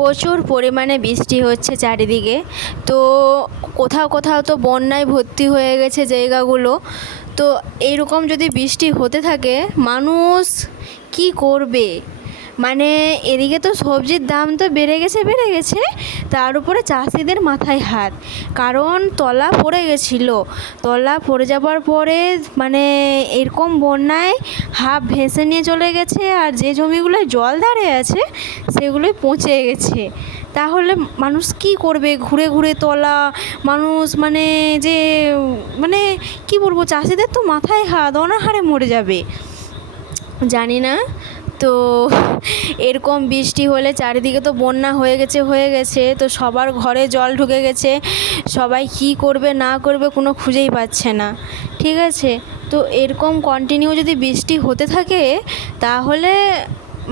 প্রচুর পরিমাণে বৃষ্টি হচ্ছে চারিদিকে। তো কোথাও কোথাও তো বন্যায় ভর্তি হয়ে গেছে জায়গাগুলো। তো এইরকম যদি বৃষ্টি হতে থাকে মানুষ কি করবে? মানে এদিকে তো সবজির দাম তো বেড়ে গেছে, তার উপরে চাষিদের মাথায় হাত। কারণ তলা পড়ে গেছিলো, তলা পড়ে যাবার পরে মানে এরকম বন্যায় হাফ ভেসে নিয়ে চলে গেছে, আর যে জমিগুলোয় জল দাঁড়িয়ে আছে সেগুলোই পচে গেছে। তাহলে মানুষ কি করবে? ঘুরে ঘুরে তলা মানুষ যে মানে কি বলবো, চাষিদের তো মাথায় হাত, অনাহারে মরে যাবে। জানি না। তো এরকম বৃষ্টি হলে চারিদিকে তো বন্যা হয়ে গেছে, তো সবার ঘরে জল ঢুকে গেছে। সবাই কি করবে না করবে কোনো খুঁজেই পাচ্ছে না। ঠিক আছে, তো এরকম কন্টিনিউ যদি বৃষ্টি হতে থাকে তাহলে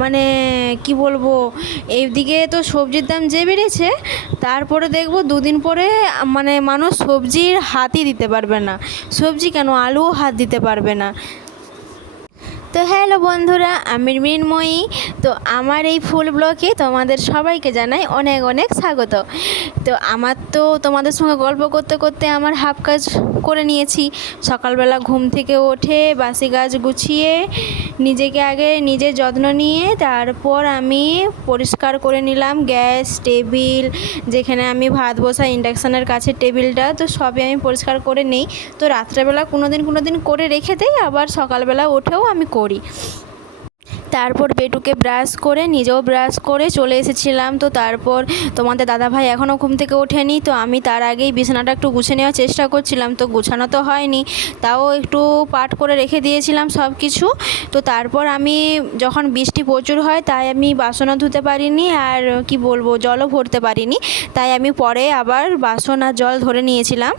মানে কি বলবো, এইদিকে তো সবজির দাম যে বেড়েছে, তারপরে দেখবো দুদিন পরে মানুষ সবজির হাতই দিতে পারবে না। সবজি কেন, আলুও হাত দিতে পারবে না। তো হ্যালো বন্ধুরা, আমি মৃন্ময়ী। তো আমার এই ফুল ব্লগে তোমাদের সবাইকে জানাই অনেক অনেক স্বাগত। তো আমার তো তোমাদের সঙ্গে গল্প করতে করতে আমার হাফ কাজ করে নিয়েছি। সকালবেলা ঘুম থেকে উঠে বাসি গাছ গুছিয়ে নিজেকে আগে নিজের যত্ন নিয়ে তারপর আমি পরিষ্কার করে নিলাম গ্যাস, টেবিল, যেখানে আমি ভাত বসাই ইন্ডাকশানের কাছে টেবিলটা, তো সবই আমি পরিষ্কার করে নেই। তো রাত্রেবেলা কোনো দিন করে রেখে দেই, আবার সকালবেলা উঠেও আমি করি। তারপর বেটুকে ব্রাশ করে নিজেও ব্রাশ করে চলে এসেছিলাম। তো তারপর তোমাদের দাদাভাই এখনও ঘুম থেকে ওঠেনি, তো আমি তার আগেই বিছানাটা একটু গুছিয়ে নেওয়ার চেষ্টা করছিলাম। তো গুছানো তো হয়নি, তাও একটু পাট করে রেখে দিয়েছিলাম সব কিছু। তো তারপর আমি যখন বৃষ্টি প্রচুর হয় তাই আমি বাসনও ধুতে পারিনি, আর কি বলবো, জলও ভরতে পারিনি। তাই আমি পরে আবার বাসন আর জল ধরে নিয়েছিলাম।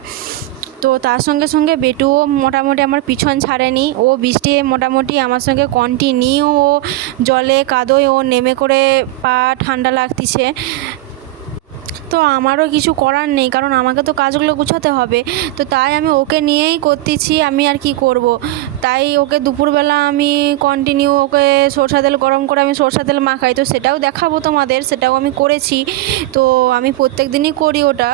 তো তার সঙ্গে সঙ্গে বেটুও মোটামুটি আমার পিছন ছাড়েনি। ও বৃষ্টি মোটামুটি আমার সঙ্গে কন্টিনিউ ও জলে কাদোয় ও নেমে করে পা ঠান্ডা লাগতিছে। তো আমারও কিছু করার নেই, কারণ আমাকে তো কাজগুলো গুছাতে হবে। তো তাই আমি ওকে নিয়েই করতেছি, আমি আর কি করব। তাই ওকে দুপুরবেলা আমি কন্টিনিউ ওকে সরষা তেল গরম করে আমি সরষা তেল মাখাই, তো সেটাও দেখাবো তোমাদের, সেটাও আমি করেছি। তো আমি প্রত্যেক দিনই করি ওটা।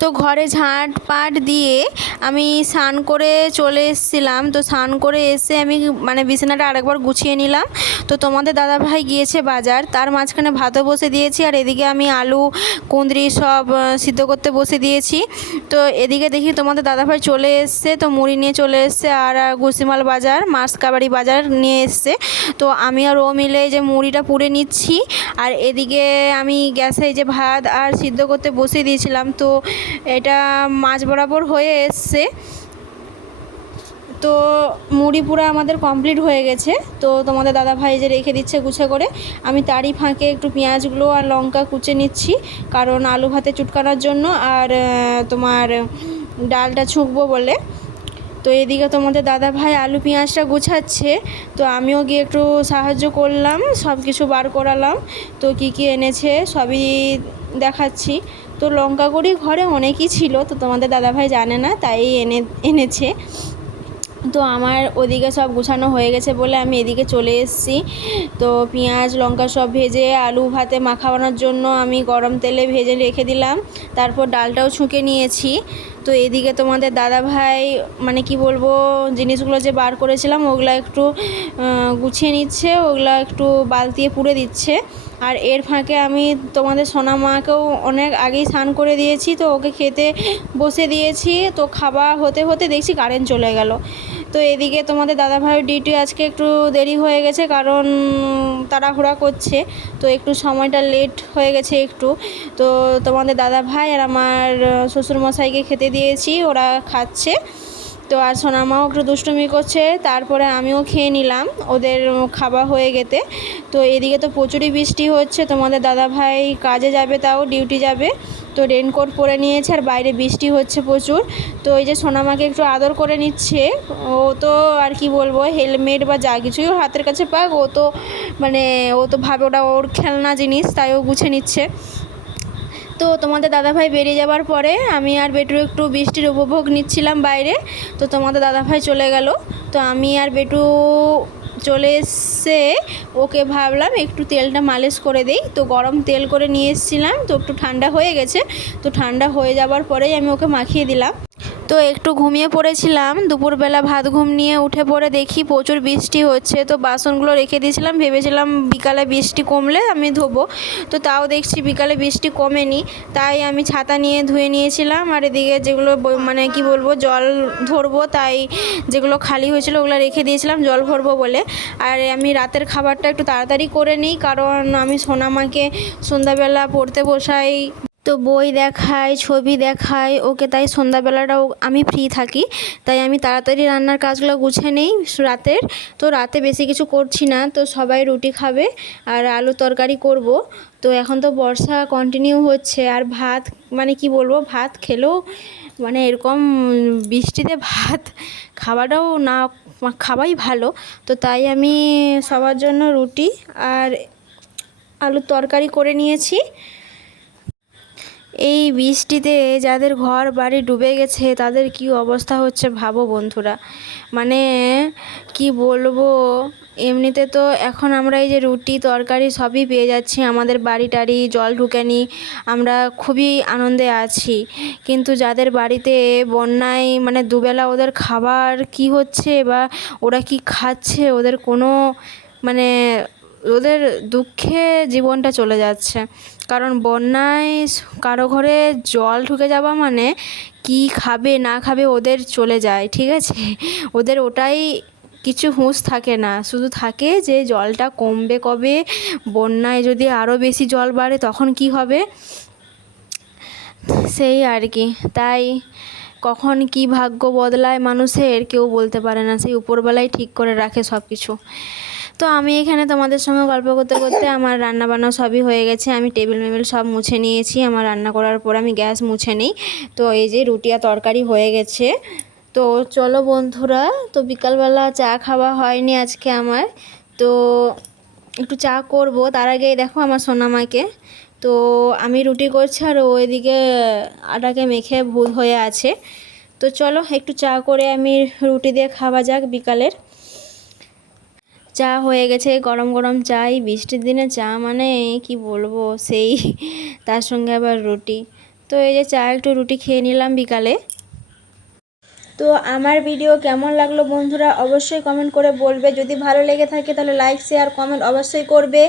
তো ঘরে ঝাঁট পাট দিয়ে আমি স্নান করে চলে এসেছিলাম। তো স্নান করে এসে আমি বিছানাটা আরেকবার গুছিয়ে নিলাম। তো তোমাদের দাদাভাই গিয়েছে বাজার, তার মাঝখানে ভাতও বসে দিয়েছি, আর এদিকে আমি আলু কুঁদরি সব সিদ্ধ করতে বসে দিয়েছি। তো এদিকে দেখি তোমাদের দাদাভাই চলে এসছে, তো মুড়ি নিয়ে চলে এসছে, আর গুসিমাল বাজার মাসকাবাড়ি বাজার নিয়ে এসছে। তো আমি আর ও মিলে যে মুড়িটা পুড়ে নিচ্ছি, আর এদিকে আমি গ্যাসে যে ভাত আর সিদ্ধ করতে বসিয়ে দিয়েছিলাম। তো এটা মাঝ বরাবর হয়ে এসছে। তো মুড়ি পুরো আমাদের কমপ্লিট হয়ে গেছে। তো তোমাদের দাদাভাই যে রেখে দিচ্ছে গুছে করে, আমি তারই ফাঁকে একটু পেঁয়াজগুলো আর লঙ্কা কুচে নিচ্ছি, কারণ আলু ভাতে চুটকানোর জন্য, আর তোমার ডালটা ছুঁকবো বলে। তো এদিকে তোমাদের দাদাভাই আলু পেঁয়াজটা গুছাচ্ছে, তো আমিও গিয়ে একটু সাহায্য করলাম, সব কিছু বার করালাম। তো কী কী এনেছে সবই দেখাচ্ছি। তো লঙ্কা গুঁড়ি ঘরে অনেকই ছিল, তো তোমাদের দাদাভাই জানে না, তাই এনেছে। তো আমার ওদিকে সব গুছানো হয়ে গেছে বলে আমি এদিকে চলে এসেছি। তো পেঁয়াজ লঙ্কা সব ভেজে আলু ভাতে মাখানোর জন্য আমি গরম তেলে ভেজে রেখে দিলাম। তারপর ডালটাও ছুঁকে নিয়েছি। তো এদিকে তোমাদের দাদাভাই কি বলবো, জিনিসগুলো যে বার করেছিলাম ওগুলো একটু গুছিয়ে নিচ্ছে, ওগুলো একটু বালতিতে পুড়ে দিচ্ছে। আর এর ফাঁকে আমি তোমাদের সোনা মাকেও অনেক আগেই স্নান করে দিয়েছি, তো ওকে খেতে বসে দিয়েছি। তো খাওয়া হতে হতে দেখছি কারেন্ট চলে গেল। তো এদিকে তোমাদের দাদাভাইয়ের ডিউটি আজকে একটু দেরি হয়ে গেছে, কারণ তাড়াহুড়া করছে, তো একটু সময়টা লেট হয়ে গেছে একটু। তো তোমাদের দাদাভাই আর আমার শ্বশুরমশাইকে খেতে দিয়েছি, ওরা খাচ্ছে। তো আর সোনামাও একটু দুষ্টুমি করছে, তারপরে আমিও খেয়ে নিলাম ওদের খাওয়া হয়ে গেতে। তো এদিকে তো প্রচুরই বৃষ্টি হচ্ছে, তোমাদের দাদাভাই কাজে যাবে, তাও ডিউটি যাবে। তো রেনকোট পরে নিয়েছে, আর বাইরে বৃষ্টি হচ্ছে প্রচুর। তো এই যে সোনামাকে একটু আদর করে নিচ্ছে। ও তো আর কি বলবো, হেলমেট বা যা কিছুই ওর হাতের কাছে পাক, ও তো ভাবে ওটা ওর খেলনা জিনিস, তাই ও গুছে নিচ্ছে। তো তোমাদের দাদাভাই বেরিয়ে যাবার পরে আমি আর বেটু একটু বৃষ্টির উপভোগ নিচ্ছিলাম বাইরে। তো তোমাদের দাদাভাই চলে গেল, তো আমি আর বেটু চলে এসে ওকে ভাবলাম একটু তেলটা মালিশ করে দেই। তো গরম তেল করে নিয়ে এসেছিলাম, তো একটু ঠান্ডা হয়ে গেছে। তো ঠান্ডা হয়ে যাওয়ার পরেই আমি ওকে মাখিয়ে দিলাম। তো একটু ঘুমিয়ে পড়েছিলাম, দুপুরবেলা ভাত ঘুম নিয়ে উঠে পড়ে দেখি প্রচুর বৃষ্টি হচ্ছে। তো বাসনগুলো রেখে দিয়েছিলাম, ভেবেছিলাম বিকালে বৃষ্টি কমলে আমি ধোবো। তো তাও দেখছি বিকালে বৃষ্টি কমেনি, তাই আমি ছাতা নিয়ে ধুয়ে নিয়েছিলাম। আর এদিকে যেগুলো মানে কি বলবো জল ধরবো, তাই যেগুলো খালি হয়েছিল ওগুলো রেখে দিয়েছিলাম জল ভরবো বলে। আর আমি রাতের খাবারটা একটু তাড়াতাড়ি করে নিই, কারণ আমি সোনামাকে সন্ধ্যাবেলা পড়তে বসাই, তো বই দেখাই, ছবি দেখাই ওকে, তাই সন্ধ্যাবেলাটাও আমি ফ্রি থাকি। তাই আমি তাড়াতাড়ি রান্নার কাজগুলো গুছিয়ে নিই রাতের। তো রাতে বেশি কিছু করছি না, তো সবাই রুটি খাবে আর আলু তরকারি করব। তো এখন তো বর্ষা কন্টিনিউ হচ্ছে, আর ভাত মানে কি বলবো, ভাত খেলেও মানে এরকম বৃষ্টিতে ভাত খাওয়াটাও না খাওয়াই ভালো। তো তাই আমি সবার জন্য রুটি আর আলুর তরকারি করে নিয়েছি। এই বৃষ্টিতে যাদের ঘর বাড়ি ডুবে গেছে তাদের কি অবস্থা হচ্ছে ভাবো বন্ধুরা। মানে কি বলবো, এমনিতে তো এখন আমরা এই যে রুটি তরকারি সবই পেয়ে যাচ্ছি, আমাদের বাড়ি টাড়ি জল ঢুকেনি, আমরা খুবই আনন্দে আছি। কিন্তু যাদের বাড়িতে বন্যায় মানে দুবেলা ওদের খাবার কি হচ্ছে বা ওরা কি খাচ্ছে, ওদের কোনো মানে ওদের দুঃখে জীবনটা চলে যাচ্ছে। কারণ বন্যায় কারো ঘরে জল ঢুকে যাওয়া মানে কি খাবে না খাবে ওদের চলে যায়, ঠিক আছে। ওদের ওটাই কিছু হুঁশ থাকে না, শুধু থাকে যে জলটা কমবে কবে, বন্যায় যদি আরও বেশি জল বাড়ে তখন কি হবে, সেই আর কি। তাই কখন কি ভাগ্য বদলায় মানুষের কেউ বলতে পারে না, সেই উপরবেলাই ঠিক করে রাখে সব কিছু। তো আমি এখানে তোমাদের সঙ্গে গল্প করতে করতে আমার রান্না বান্না সবই হয়ে গেছে। আমি টেবিল মেবিল সব মুছে নিয়েছি, আমার রান্না করার পর আমি গ্যাস মুছে নিই। তো এই যে রুটি আর তরকারি হয়ে গেছে। তো চলো বন্ধুরা, তো বিকালবেলা চা খাওয়া হয়নি আজকে আমার, তো একটু চা করব। তার আগেই দেখো আমার সোনামাকে, তো আমি রুটি করছি আর ওইদিকে আটাকে মেখে ভুল হয়ে আছে। তো চলো একটু চা করে আমি রুটি দিয়ে খাওয়া যাক বিকালের। চা হয়ে গেছে, গরম গরম চা, এই বৃষ্টির দিনে চা মানে কি বলবো সেই, তার সঙ্গে আবার রুটি। তো এই যে চা একটু রুটি খেয়ে নিলাম বিকালে। তো আমার ভিডিও কেমন লাগলো বন্ধুরা অবশ্যই কমেন্ট করে বলবে। যদি ভালো লেগে থাকে তাহলে লাইক শেয়ার কমেন্ট অবশ্যই করবে।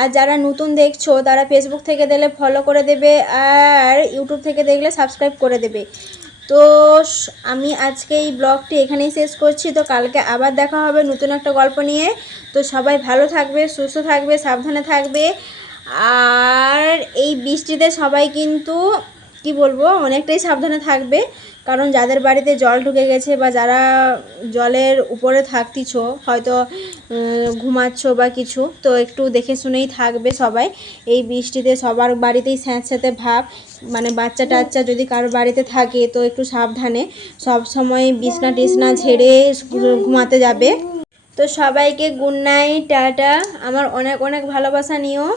আর যারা নতুন দেখছো তারা ফেসবুক থেকে দেখলে ফলো করে দেবে, আর ইউটিউব থেকে দেখলে সাবস্ক্রাইব করে দেবে। তো আমি আজকে এই ব্লগটি এখানেই শেষ করছি। তো কালকে আবার দেখা হবে নতুন একটা গল্প নিয়ে। তো সবাই ভালো থাকবে, সুস্থ থাকবে, সাবধানে থাকবে। আর এই বৃষ্টিতে সবাই কিন্তু কি বলবো অনেকটাই সাবধানে থাকবে, কারণ যাদের বাড়িতে জল ঢুকে গেছে বা যারা জলের উপরে থাকতিছ, হয়তো ঘুমাচ্ছ বা কিছু, তো একটু দেখে শুনেই থাকবে সবাই। এই বৃষ্টিতে সবার বাড়িতেই স্যাঁতস্যাঁতে ভাব, মানে বাচ্চা টাচ্চা যদি কারোর বাড়িতে থাকে তো একটু সাবধানে সব সময় বিছনা টিছনা ঝেড়ে ঘুমাতে যাবে। তো সবাইকে গুড নাইট, টাটা। আমার অনেক অনেক ভালোবাসা নিও।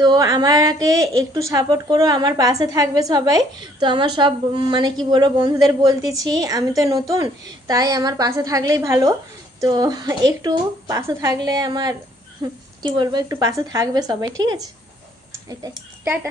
তো আমাকে একটু সাপোর্ট করো, আমার পাশে থাকবে সবাই। তো আমার সব মানে কি বলবো বন্ধুদের বলতেছি, আমি তো নতুন, তাই আমার পাশে থাকলেই ভালো। তো একটু পাশে থাকলে আমার কি বলবো, একটু পাশে থাকবে সবাই, ঠিক আছে, এটাই, টাটা।